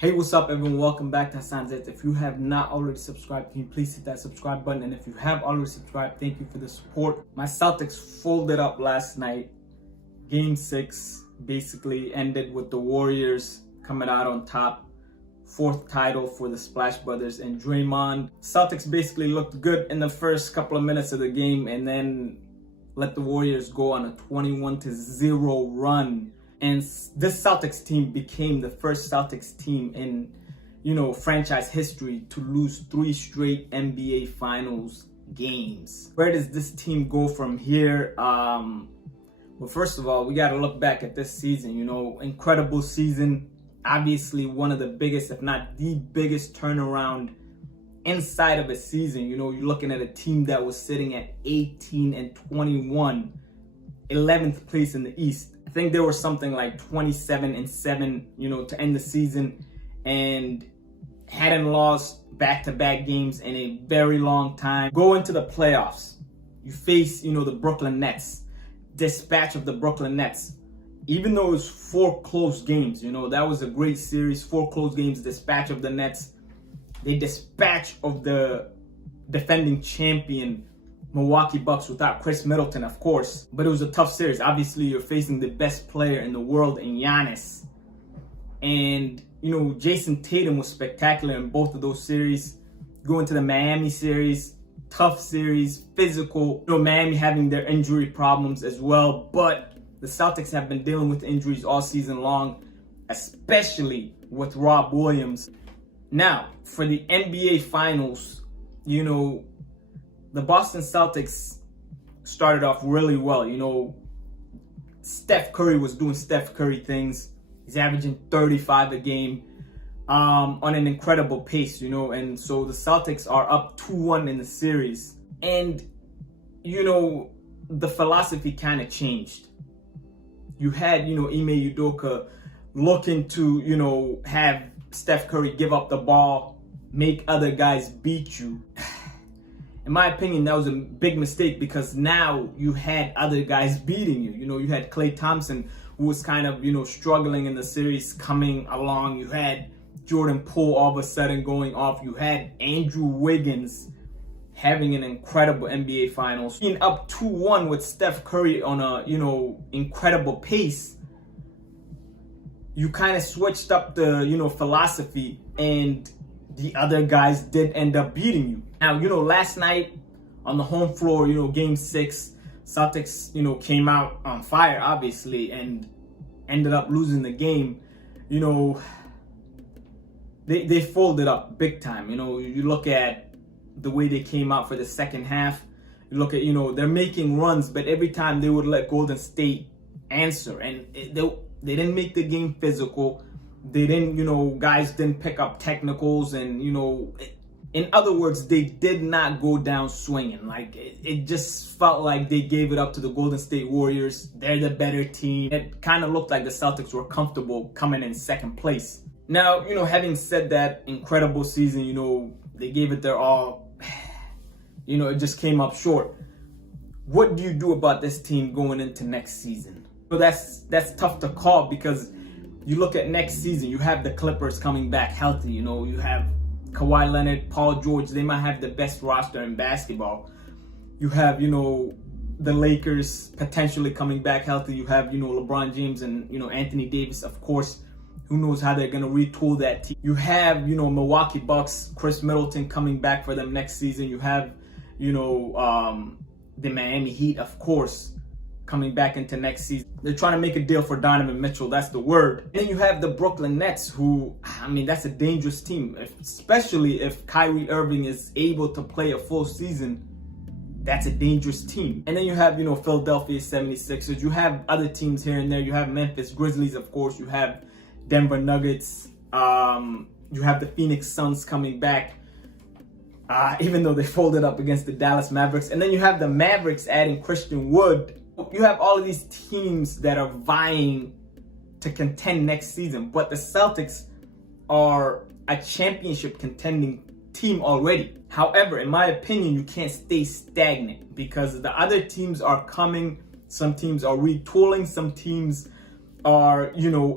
Hey, what's up, everyone? Welcome back to Hassan's Edge. If you have not already subscribed, can you please hit that subscribe button? And if you have already subscribed, thank you for the support. My Celtics folded up last night. Game 6 basically ended with the Warriors coming out on top. Fourth title for the Splash Brothers and Draymond. Celtics basically looked good in the first couple of minutes of the game and then let the Warriors go on a 21-0 run. And this Celtics team became the first Celtics team in, franchise history to lose 3 straight NBA Finals games. Where does this team go from here? Well, first of all, we got to look back at this season. Incredible season. Obviously, one of the biggest, if not the biggest turnaround inside of a season. You're looking at a team that was sitting at 18-21, 11th place in the East. I think there was something like 27-7, to end the season, and hadn't lost back-to-back games in a very long time. Go into the playoffs. You face, the Brooklyn Nets. Dispatch of the Brooklyn Nets. Even though it was 4 close games, that was a great series. 4 close games, dispatch of the Nets. They dispatch of the defending champion Milwaukee Bucks without Chris Middleton, of course. But it was a tough series. Obviously, you're facing the best player in the world in Giannis. And, Jason Tatum was spectacular in both of those series. Going to the Miami series, tough series, physical. Miami having their injury problems as well. But the Celtics have been dealing with injuries all season long, especially with Rob Williams. Now, for the NBA Finals, the Boston Celtics started off really well. Steph Curry was doing Steph Curry things. He's averaging 35 a game on an incredible pace, and so the Celtics are up 2-1 in the series. And, the philosophy kind of changed. You had, Ime Udoka looking to, have Steph Curry give up the ball, make other guys beat you. In my opinion, that was a big mistake because now you had other guys beating you. You had Klay Thompson, who was kind of, struggling in the series, coming along. You had Jordan Poole all of a sudden going off. You had Andrew Wiggins having an incredible NBA Finals. Being up 2-1 with Steph Curry on a, incredible pace, you kind of switched up the, philosophy, and the other guys did end up beating you. Now, last night on the home floor, game 6, Celtics, came out on fire, obviously, and ended up losing the game. They folded up big time. You look at the way they came out for the second half. You look at, they're making runs, but every time they would let Golden State answer, and they didn't make the game physical. They didn't, guys didn't pick up technicals, and, in other words, they did not go down swinging. Like, it just felt like they gave it up to the Golden State Warriors. They're the better team. It kind of looked like the Celtics were comfortable coming in second place. Now, having said that, incredible season, they gave it their all. It just came up short. What do you do about this team going into next season? So that's tough to call, because you look at next season, you have the Clippers coming back healthy. You have Kawhi Leonard, Paul George. They might have the best roster in basketball. You have, the Lakers potentially coming back healthy. You have, LeBron James and, Anthony Davis, of course. Who knows how they're going to retool that team. You have, Milwaukee Bucks, Chris Middleton coming back for them next season. You have, the Miami Heat, of course, coming back into next season. They're trying to make a deal for Donovan Mitchell. That's the word. And then you have the Brooklyn Nets, who, that's a dangerous team, especially if Kyrie Irving is able to play a full season. That's a dangerous team. And then you have, Philadelphia 76ers. You have other teams here and there. You have Memphis Grizzlies, of course. You have Denver Nuggets. You have the Phoenix Suns coming back, even though they folded up against the Dallas Mavericks. And then you have the Mavericks adding Christian Wood. You have all of these teams that are vying to contend next season, but the Celtics are a championship contending team already. However, in my opinion, you can't stay stagnant, because the other teams are coming. Some teams are retooling. Some teams are,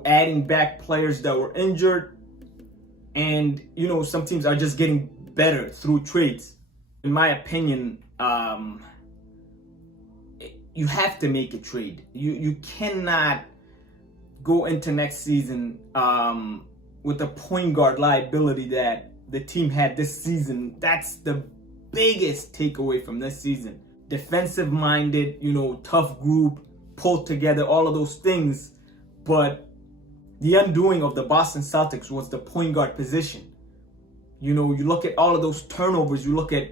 adding back players that were injured. And, some teams are just getting better through trades. In my opinion, you have to make a trade. You cannot go into next season with the point guard liability that the team had this season. That's the biggest takeaway from this season. Defensive minded, tough group, pulled together, all of those things. But the undoing of the Boston Celtics was the point guard position. You look at all of those turnovers, you look at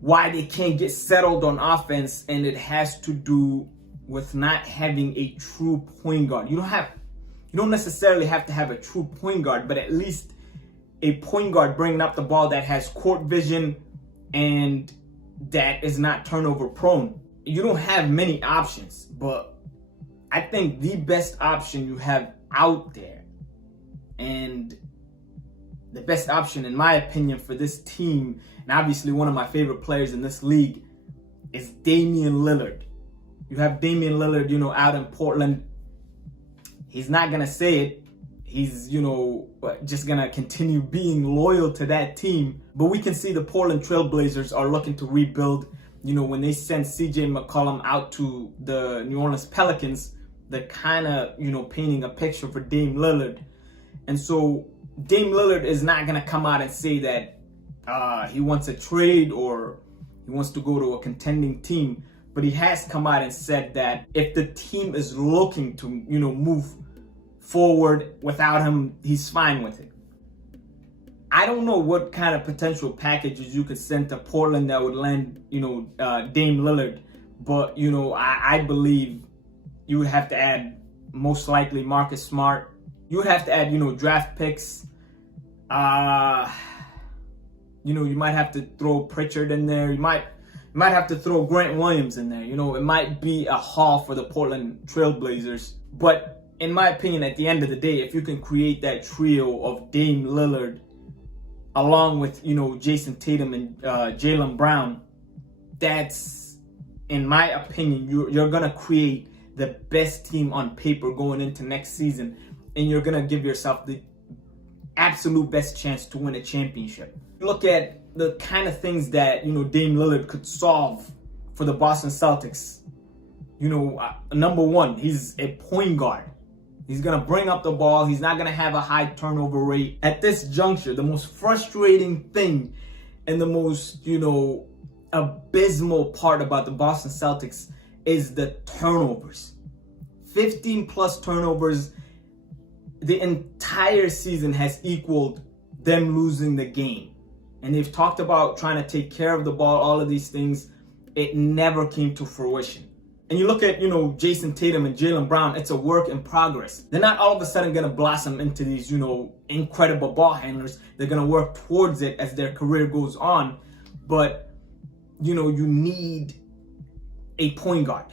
why they can't get settled on offense, and it has to do with not having a true point guard. You don't necessarily have to have a true point guard, but at least a point guard bringing up the ball that has court vision and that is not turnover prone. You don't have many options, but I think the best option you have out there, and the best option in my opinion for this team, and obviously one of my favorite players in this league, is Damian Lillard. You have Damian Lillard, out in Portland. He's not going to say it. He's, just going to continue being loyal to that team. But we can see the Portland Trailblazers are looking to rebuild. When they sent CJ McCollum out to the New Orleans Pelicans, they're kind of, painting a picture for Dame Lillard. And so Dame Lillard is not going to come out and say that he wants a trade or he wants to go to a contending team. But he has come out and said that if the team is looking to, move forward without him, he's fine with it. I don't know what kind of potential packages you could send to Portland that would land, Dame Lillard. But, I believe you would have to add most likely Marcus Smart. You would have to add, draft picks. You might have to throw Pritchard in there. You might have to throw Grant Williams in there. It might be a haul for the Portland Trailblazers. But in my opinion, at the end of the day, if you can create that trio of Dame Lillard along with, Jason Tatum and Jaylen Brown, that's, in my opinion, you're going to create the best team on paper going into next season. And you're going to give yourself the absolute best chance to win a championship. Look at the kind of things that, Dame Lillard could solve for the Boston Celtics. Number one, he's a point guard. He's going to bring up the ball. He's not going to have a high turnover rate. At this juncture, the most frustrating thing and the most, abysmal part about the Boston Celtics is the turnovers. 15 plus turnovers. The entire season has equaled them losing the game. And they've talked about trying to take care of the ball, all of these things. It never came to fruition. And you look at, Jason Tatum and Jaylen Brown, it's a work in progress. They're not all of a sudden going to blossom into these, incredible ball handlers. They're going to work towards it as their career goes on. But, you need a point guard.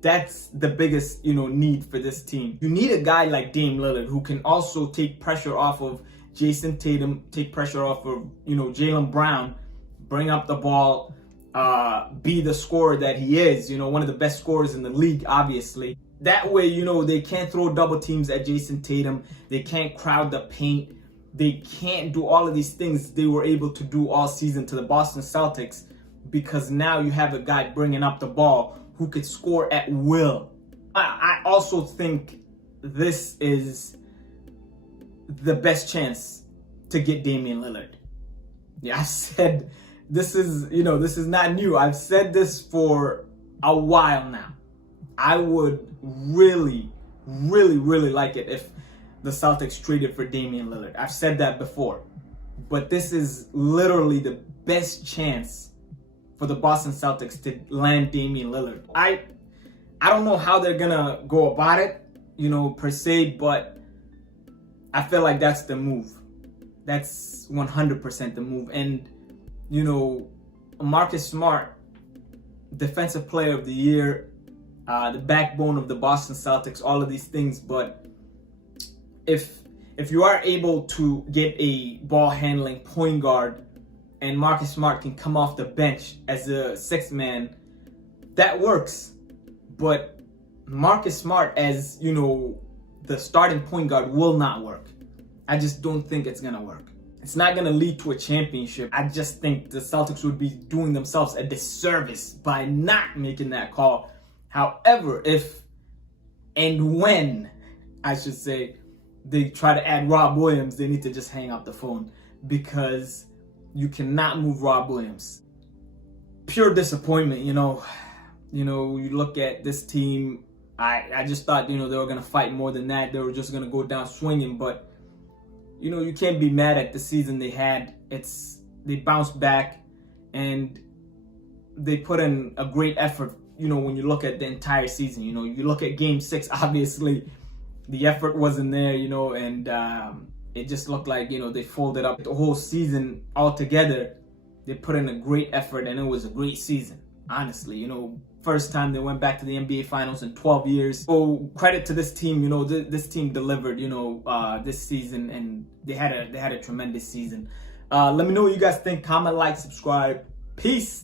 That's the biggest, need for this team. You need a guy like Dame Lillard who can also take pressure off of Jason Tatum, take pressure off of, Jaylen Brown, bring up the ball, be the scorer that he is, one of the best scorers in the league, obviously. That way, they can't throw double teams at Jason Tatum. They can't crowd the paint. They can't do all of these things they were able to do all season to the Boston Celtics, because now you have a guy bringing up the ball who could score at will. I also think this is the best chance to get Damian Lillard. Yeah, I said this is not new. I've said this for a while now. I would really, really, really like it if the Celtics traded for Damian Lillard. I've said that before. But this is literally the best chance for the Boston Celtics to land Damian Lillard. I don't know how they're gonna go about it, per se, but I feel like that's the move. That's 100% the move. And, Marcus Smart, Defensive Player of the Year, the backbone of the Boston Celtics, all of these things. But if you are able to get a ball handling point guard and Marcus Smart can come off the bench as a sixth man, that works. But Marcus Smart as, the starting point guard will not work. I just don't think it's gonna work. It's not gonna lead to a championship. I just think the Celtics would be doing themselves a disservice by not making that call. However, if and when, I should say, they try to add Rob Williams, they need to just hang up the phone, because you cannot move Rob Williams. Pure disappointment, you know. You look at this team, I just thought, they were going to fight more than that. They were just going to go down swinging, but, you can't be mad at the season they had. They bounced back, and they put in a great effort, when you look at the entire season. You look at Game 6, obviously, the effort wasn't there, and it just looked like, they folded up the whole season altogether. They put in a great effort, and it was a great season, honestly. First time they went back to the NBA Finals in 12 years. So credit to this team. This team delivered, this season, and they had a tremendous season. Let me know what you guys think. Comment, like, subscribe. Peace.